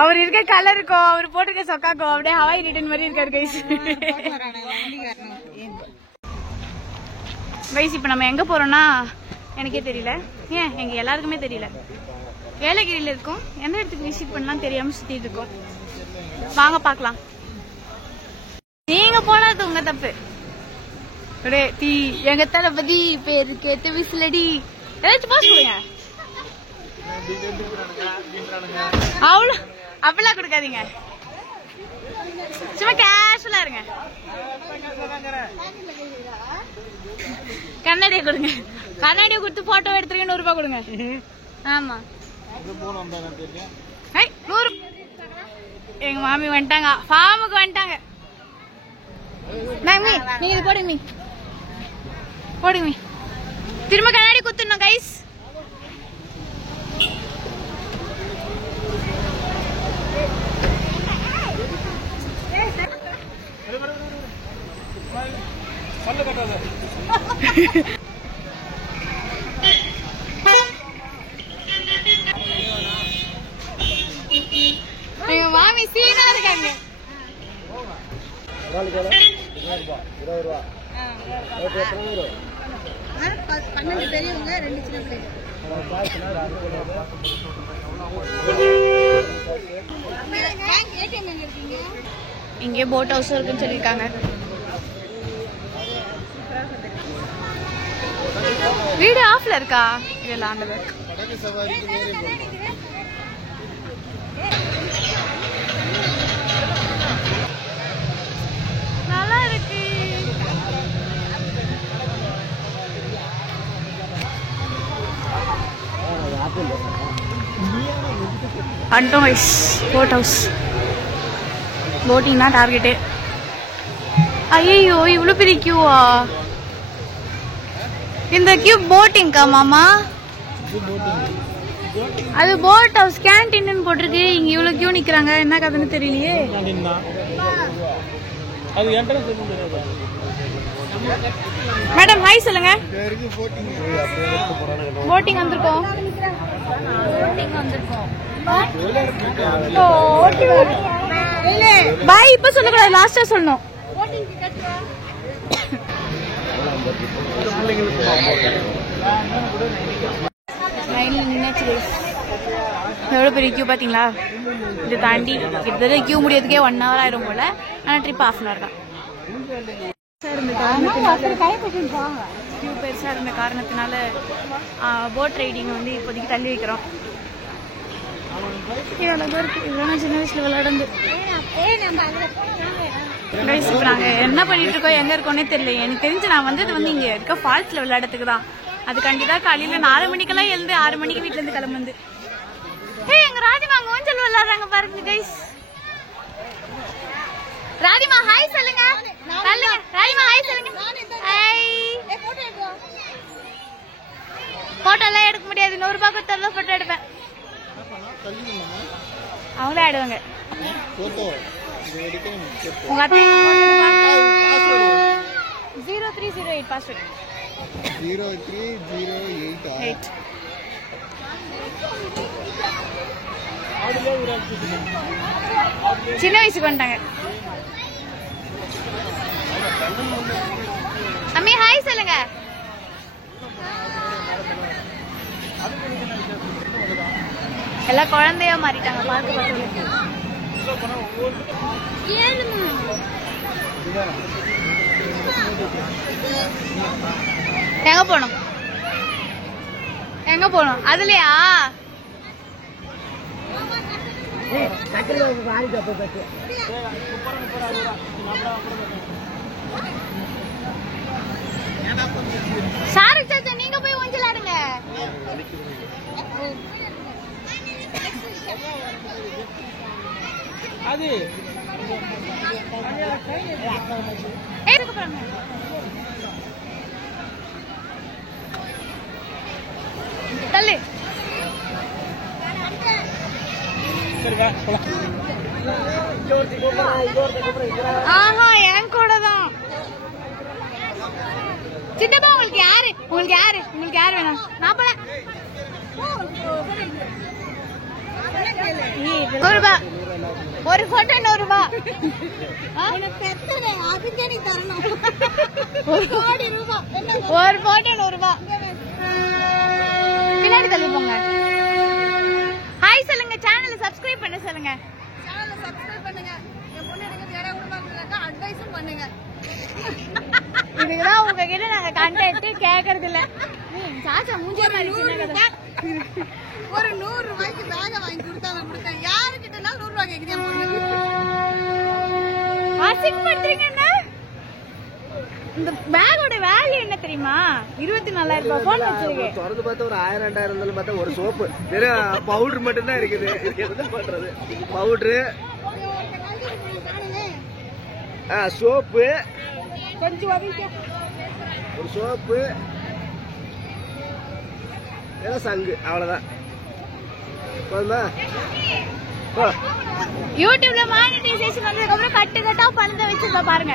அவர் இருக்க கலருக்கோ அவர் போட்டிருக்க சொக்காக்கோ அப்படியே ஹவாய் ரிட்டன் மாதிரி இருக்காரு கைஸ். கைஸ் இப்ப நம்ம எங்க போறோம்னா எனக்கே தெரியல, ஏன் எங்க எல்லாருக்குமே தெரியல. ஏலகிரியில இருக்கோம், எந்த இடத்துக்கு விசிட் பண்ணலாம் தெரியாம சுத்திட்டு இருக்கோம். வாங்க பாக்கலாம். நீங்க போனது உங்க தப்பு. எங்க தளபதி பேரு கேட்டு விசிலடி ஏதாச்சும் போஸ் கொடுங்க. அவ்வளோ அப்படிலாம் கொடுக்காதீங்க, சும்மா கேஷுவலா இருங்க. கண்ணாடியை கொடுங்க, கண்ணாடியை கொடுத்து போட்டோ எடுத்துருங்க, 100 ரூபாய் கொடுங்க. ஆமா 100. எங்க மாமி வந்துட்டாங்க, ஃபார்முக்கு வந்துட்டாங்க. நீங்க இது போடுங்க, போடுங்க. திரும்ப கண்ணாடி குத்துடணும் கைஸ். எங்க மாமி சீனா இருக்காங்க. 20 ரூபா. 12 பெரியவங்க 2 சின்ன பிள்ளைங்க. இங்கே போட் ஹவுஸ் இருக்குன்னு சொல்லிருக்காங்க. வீடு ஆஃப்ல இருக்கா? இதெல்லாம் ஆண்டது நல்லா இருக்கு. அண்டோம் கைஸ், போட் ஹவுஸ். போட்டிங் தான் டார்கெட்டு. ஐயோ இவ்வளோ பெரிய கியூவா? இந்த கியூ போட்டிங்கா மாமா? அது போட் ஹவுஸ் கேன்டீன் போட்டிருக்கு. இங்க இவ்வளவு கியூ நிக்கிறாங்க, என்ன கதைன்னு தெரியலையே. மேடம் ஹாய் சொல்லுங்க. போட்டிங் வந்திருக்கோம். பாய் இப்ப சொல்லக்கூடாது, லாஸ்டா சொல்லணும். எவ்வளவு பெரிய கியூ பாத்தீங்களா? இது தாண்டி கிட்டத்தட்ட கியூ முடியறதுக்கே 1 hour ஆயிரும் போல. ஆனா ட்ரிப் 1/2 hour தான். கியூ பெருசா இருந்த காரணத்தினால போட் ரைடிங் வந்து இப்போதைக்கு தள்ளி வைக்கிறோம். இவ்வளவு சின்ன வயசுல விளையாடுந்து இப்ப நாங்க என்ன பண்ணிட்டு இருக்கோம், எங்க இருக்கோன்னே தெரியல. எனக்கு தெரிஞ்சு நான் வந்தது வந்து இங்க இருக்க ஃபால்ஸ்ல விளையாடுறதுக்கு தான். அதுக்காண்டிதான் காலையில 4 மணிக்கெல்லாம் எழுந்து 6 மணிக்கு வீட்டுல இருந்து கிளம்புந்து. எங்க ராதிமா அங்க ஊஞ்சல் விளையாடுறாங்க பாருங்க கைஸ். ராதிமா ஹாய் சொல்லுங்க. ராதிமா ஹாய் சொல்லுங்க. போட்டோ எல்லாம் எடுக்க முடியாது, 100 ரூபாய் கொடுத்தா போட்டோ எடுப்பேன். அவங்களே ஆடுவாங்க. உங்க அத்தை 0308 பாஸ்வேர்ட் 0308. சின்ன வயசுக்கு வந்துட்டாங்க. அம்மி ஹாய் சொல்லுங்க. எல்லாம் குழந்தையா மாறிட்டாங்க. பார்க்க எங்க போனோம், எங்க போனோம் அதுலயா? சாரு சாச்சா நீங்க போய் ஊஞ்சல் ஆடுங்க. அது தள்ளு. ஆஹா என் கூட தான். சித்தப்பா உங்களுக்கு யாரு, உங்களுக்கு யாரு, உங்களுக்கு யாரு வேணும்? நான் போல ₹100 ஒரு போட்டோ ₹100 அதுக்கே நீ தரணும். ஒரு போட்டோ ₹100 பின்னாடி தள்ளி போங்க. ஹாய் சொல்லுங்க, சேனலை சப்ஸ்கிரைப் பண்ண சொல்லுங்க. சேனலை சப்ஸ்கிரைப் பண்ணுங்க. என் பொண்ணு எனக்கு வேற குடும்பம் அட்வைஸும் பண்ணுங்க. இதுக்குதான் உங்ககிட்ட நாங்க கண்டென்ட் கேக்குறது இல்ல. சாச்சா மூஞ்சியா மாதிரி ஒரு ₹100 பேக வாங்கி கொடுத்தாங்க கொடுத்தேன். யாருக்கிட்டனாலும் ₹100 கேக்குறேன். அசிங்கப்படுத்துறீங்கன்னா இந்த பேக்கோட வேல்யூ என்ன தெரியுமா? 24,000 போன் வச்சிருக்கேன். திறந்து பார்த்தா ஒரு 1000-2000 இருந்தாலும் பார்த்தா ஒரு சோப்பு வெறும் பவுடர் மட்டும் தான் இருக்குது. என்ன பண்றது? பவுடரு, சோப்பு, ஒரு சோப்பு, சங்கு, அவ்வளவுதான். போதுமா? யூடியூப்ல மானிட்டைசேஷன் வந்ததுக்கு அப்புறம் கட்டு கட்டா பணத்தை வச்சிருந்தா பாருங்க.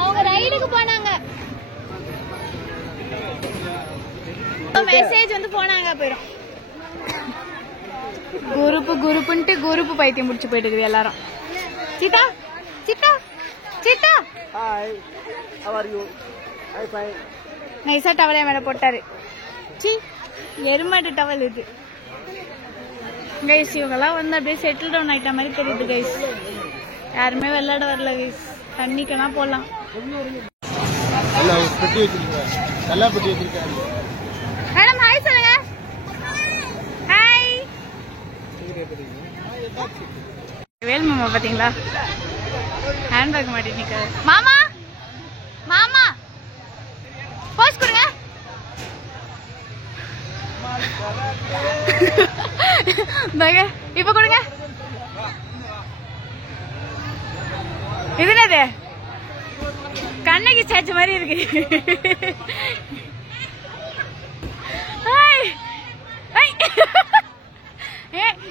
அவங்க ரைடுக்கு போனாங்க, மெசேஜ் வந்து போனாங்க போயிடும். குரூப்புன்ட்டு குரூப் பைத்தியம் முடிச்சு போயிட்டு இருக்குது எல்லாரும். Sita Sita Sita hi, how are you? Hi, fine. நைசா டவலை மேல போட்டாரு. சி எருமாட்டு டவல் இது. கைஸ் இவங்கெல்லாம் வந்து அப்படியே செட்டில் டவுன் ஆயிட்ட மாதிரி தெரியுது கைஸ். யாருமே விளையாட வரல கைஸ். தண்ணிக்கனா போலாம். மேடம் ஹாய் சொல்லுங்க. ஹாய். வேல் மாமா பாத்தீங்களா? ஹேண்ட்பேக் மாட்டி நிக்க. மாமா மாமா போஸ் கொடுங்க. இப்ப கொடுங்க. இது என்னது? கண்ணகி ஸ்டாச்சு மாதிரி இருக்கு.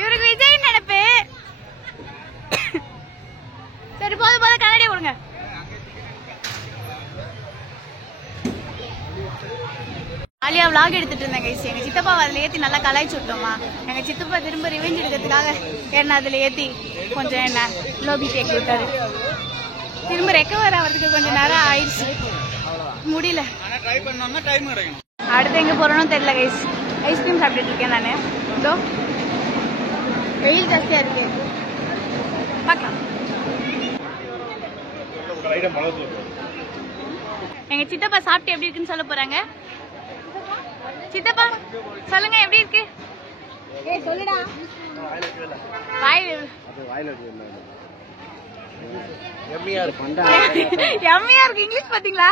இவருக்கு விஜய் நினைப்பு. சரி போதும் போதும், கண்ணாடியை கொடுங்க. ஆலியா விளாக் எடுத்துட்டு இருந்தேன் கைஸ். எங்க சித்தப்பா அதுல ஏத்தி நல்லா கலாய்ச்சி விட்டோமா. எங்க சித்தப்பா திரும்ப ரிவெஞ்ச் எடுக்கிறதுக்காக என்ன அதுல ஏத்தி கொஞ்சம் என்ன லோபி கேக் விட்டாரு. திரும்ப ரெக்கவர் ஆகிறதுக்கு கொஞ்சம் நேரம் ஆயிடுச்சு, முடியல. அடுத்து எங்க போறோம்னு தெரியல கைஸ். ஐஸ்கிரீம் சாப்பிட்டுட்டு இருக்கேன் நானு. இதோ வெயில் ஜாஸ்தியா இருக்கு, பார்க்கலாம். எங்க சித்தப்பா சாப்பிட்டு எப்படி இருக்குன்னு சொல்ல போறாங்க. சித்தப்பா சொல்லுங்க, எப்படி இருக்கு? சொல்லுடா. எம்மியா இருக்கு. எம்மியா இருக்கு. இங்கிலீஷ் பாத்தீங்களா?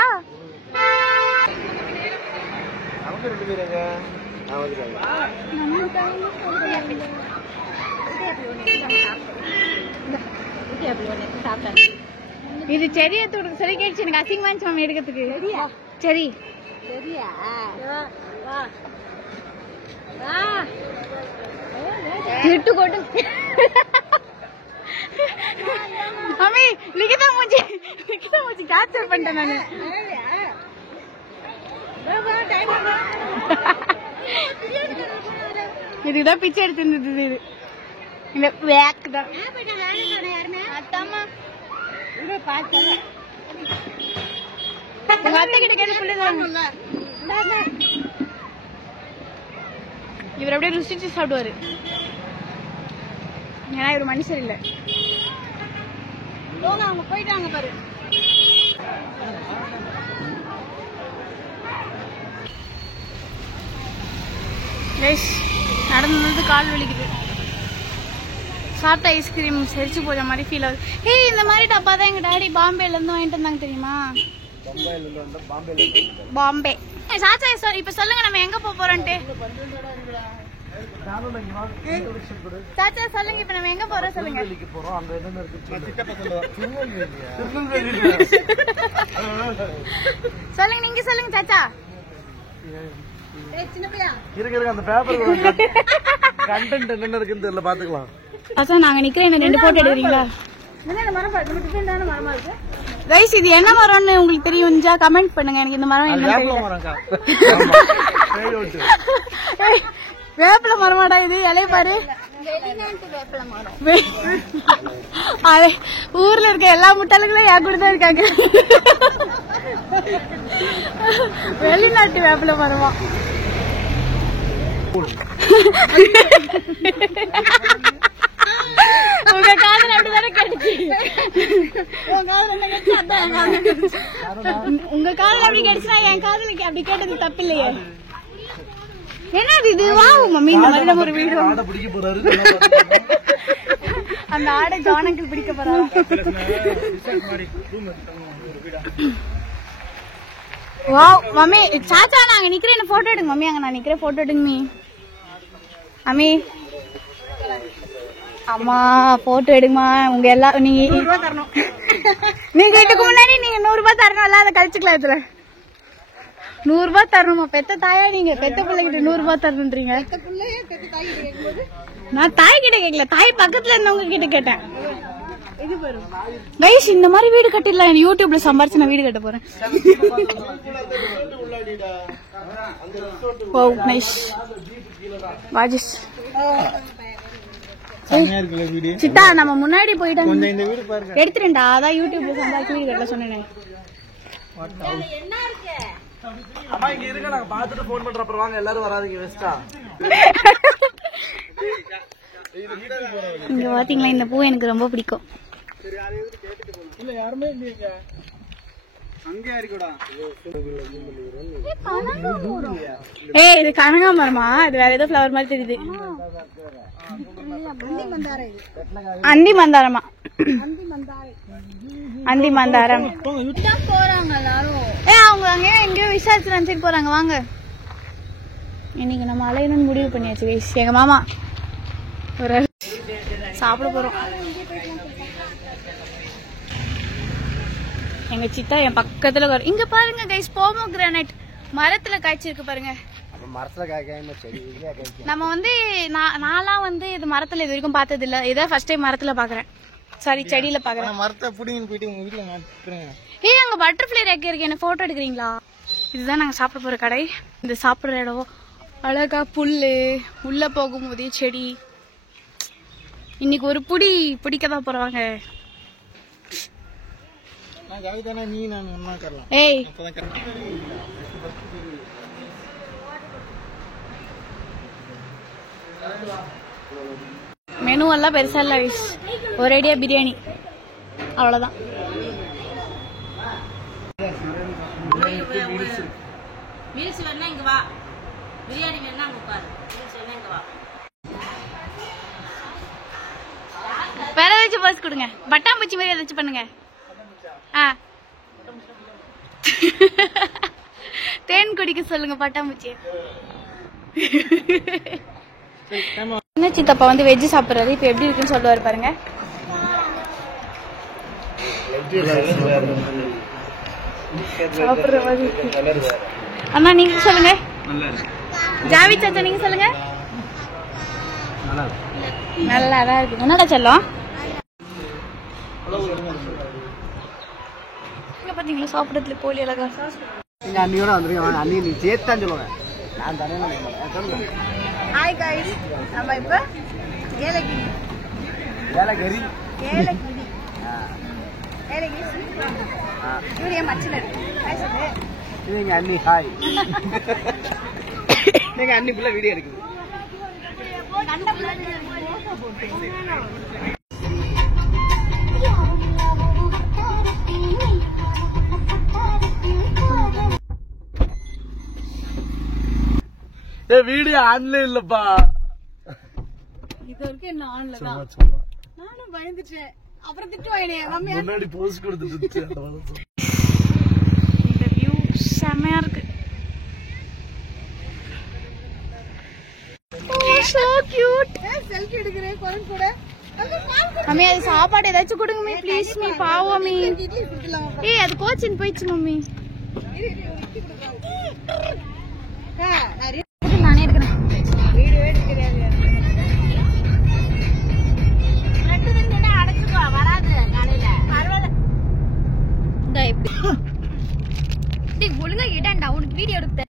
அவங்க 2 பேருங்க. இது செரிய தூடு சரி கேட்டுச்சு. எனக்கு அசிங்கமா இருந்துச்சு மாமா எடுக்கிறதுக்கு. சரி சரியா? இட்டு கொட்டு. மம்மி லிகிதா மூஞ்சி கேப்சர் பண்ணிட்டேன் நானு. இதுதான் பிச்சை எடுத்து இருந்தது. இது இந்த வேக் தான். அத்தாமா உங்க அத்தை கிட்ட கேட்டு சொல்லிடுறாங்க. இவர் அப்படியே ருசிச்சு சாப்பிடுவாரு. ஏன்னா இவர் மனுஷர் இல்ல. அவங்க போயிட்டாங்க பாரு. நடந்து கால் வலிக்குது. சாப்பிட்ட ஐஸ்கிரீம் செரிச்சு போற மாதிரி ஃபீல் ஆகுது. ஏய் இந்த மாதிரி டப்பா தான் எங்க டாடி பாம்பேல இருந்து வாங்கிட்டு வந்தாங்க தெரியுமா? பாம்பே. சாச்சா இப்ப சொல்லுங்க நம்ம எங்க போறோம்ட்டு. சாச்சா சொல்லுங்க இப்ப நம்ம எங்க போறோம் சொல்லுங்க. சொல்லுங்க, நீங்க சொல்லுங்க சாச்சா. அந்த பேப்பர் கண்டென்ட் என்ன இருக்குன்னு தெரியல, பாத்துக்கலாம். சாச்சா நாங்க நிக்கிறேன், 2 போட்டோ எடுக்கிறீங்களா? கைஸ் இது என்ன மரம்னு உங்களுக்கு தெரியும்ஞ்சா கமெண்ட் பண்ணுங்க. எனக்கு இந்த மரம் என்ன தெரியல. வேப்பில மரமாடா இது, இலைய பாரு. வெளிநாட்டு வேப்பில மரம். ஊர்ல இருக்க எல்லா முட்டாளுங்களும் என் கூட தான் இருக்காங்க. வெளிநாட்டு வேப்பில மரமா? உங்க காதல் அப்படிதானே கேட்டுச்சு. உங்க காதல் அப்படி கேட்டுச்சுன்னா என் காதலுக்கு அப்படி கேட்டது தப்பு இல்லையே. என்னது இது? வாவு மம்மி, இந்த மாதிரி நம்ம ஒரு வீடு அந்த ஆடை ஜானங்கள் பிடிக்க போறாங்க. வாவ் மம்மி, சாச்சா நாங்க நிக்கிறேன், என்ன போட்டோ எடுங்க மம்மி. அங்க நான் நிக்கிறேன், போட்டோ எடுங்க மீ. அம்மி அம்மா போட்டோ எடுங்கம்மா. உங்க எல்லா நீங்க தரணும். நீங்க இதுக்கு முன்னாடி நீங்க 100 ரூபாய் தரணும்ல, அதை கழிச்சுக்கலாம். இதுல 100 ரூபாய் தரணுமா? பெத்த தாயா நீங்க? பெத்த பிள்ளைகிட்ட 100 ரூபாய் தரணுன்றீங்க. நான் தாய் கிட்ட கேட்கல, தாய் பக்கத்துல இருந்தவங்க கிட்ட கேட்டேன். கைஸ், இந்த மாதிரி வீடு கட்டிடலாம். யூடியூப்ல சம்பாரிச்சு நான் வீடு கட்ட போறேன். ஓ நைஸ் வாஜிஸ். சித்தா நம்ம முன்னாடி போயிட்டோம், எடுத்துட்டேன்டா. அதான் யூடியூப்ல சம்பாரிச்சு வீடு கட்டல சொன்னேன். அம்மா இங்க இருங்க, நாங்க பாத்துட்டு போன் பண்ற. அப்புறம் வாங்க, எல்லாரும் வராதீங்க வெஸ்டா. இங்க பாத்தீங்களா, இந்த பூ எனக்கு ரொம்ப பிடிக்கும். இல்ல யாருமே இல்லைங்க. அங்க யாருக்குடா? ஏய், இது கனகாமரமா? இது வேற ஏதோ ஃப்ளவர் மாதிரி தெரியுது. அந்தி மந்தாரமா? அந்தி மந்தாரம் போறாங்க எல்லாரும். அவங்க அங்க எங்கேயோ விசாரிச்சு நினைச்சிட்டு போறாங்க. வாங்க, இன்னைக்கு நம்ம அலையணும்னு முடிவு பண்ணியாச்சு கைஸ். எங்க மாமா ஒரு சாப்பிட போறோம். எங்க சித்தா என் பக்கத்துல இங்க பாருங்க கைஸ், போமோகிரானேட் மரத்துல காய்ச்சிருக்கு பாருங்க. நம்ம வந்து நான்லாம் வந்து இது மரத்துல இது வரைக்கும் பார்த்தது இல்ல. இதான் ஃபர்ஸ்ட் டைம் மரத்துல பாக்குறேன். சாரி, செடியில பாக்குறேன். மரத்தை புடிங்கன்னு போயிட்டு உங்க வீட்டுல மாட்டுறேன். ஏய், அங்க பட்டர்ஃப்ளை ரேக் இருக்கு, என்ன போட்டோ எடுக்கிறீங்களா? இதுதான் நாங்க சாப்பிட போற கடை. இந்த சாப்பிடுற இடம் அழகா புல்லு, உள்ள போகும்போதே செடி. இன்னைக்கு ஒரு புடி பிடிக்கதான் போறவாங்க. ஏய், மெனு எல்லாம் பெருசா இல்ல, ஒரேடியா பிரியாணி, அவ்வளவுதான். மீல்ஸ் வேணா இங்க வா, பிரியாணி வேணா அங்க பாரு. மீல்ஸ் வேணா இங்க வா. வேற ஏதாச்சும் பர்ஸ் கொடுங்க, பட்டாம்பூச்சி மாதிரி ஏதாச்சும் பண்ணுங்க. தேன் குடிக்க சொல்லுங்க பட்டாம்பூச்சி. என்ன சித்தப்பா வந்து வெஜ் சாப்பிடுறாரு, இப்ப எப்படி இருக்குன்னு சொல்லுவாரு பாருங்க. அண்ணா நீங்க சொல்லுங்க. ஜாவி சாச்சா நீங்க சொல்லுங்க. நல்லாதான் இருக்கு. என்னடா செல்லம், பாத்தீங்களா சாப்பிடறதுல கோழி அழகா. நீங்க அண்ணியோட வந்துருங்க. அண்ணி நீ சேர்த்தான் சொல்லுவாங்க, நான் தனியா. ஹாய் गाइस, நம்ம இப்ப ஏலகிரி இவரு என் மச்சனர். இது எங்க அண்ணி. ஹாய். எங்க அண்ணி ஃபுல்லா வீடியோ எடுக்குது. வீடியோ ஆன்ல இல்லப்பா, இது வரைக்கும் என்ன ஆன்ல தான். நானும் பயந்துட்டேன், அப்புறம் திட்டுவாங்க மம்மி. முன்னாடி போஸ்ட் கொடுத்துட்டு. இந்த வியூ செமையா இருக்கு. So cute. செல்ஃபி எடுக்கிறேன் குரங்கு கூட. மம்மி அது சாப்பாடு ஏதாச்சும் கொடுங்க மீ, ப்ளீஸ் மீ, பாவம் மீ. இட்லி குடுக்கலாம். ஏய் அது கோச்சின் போயிடுச்சு மம்மி.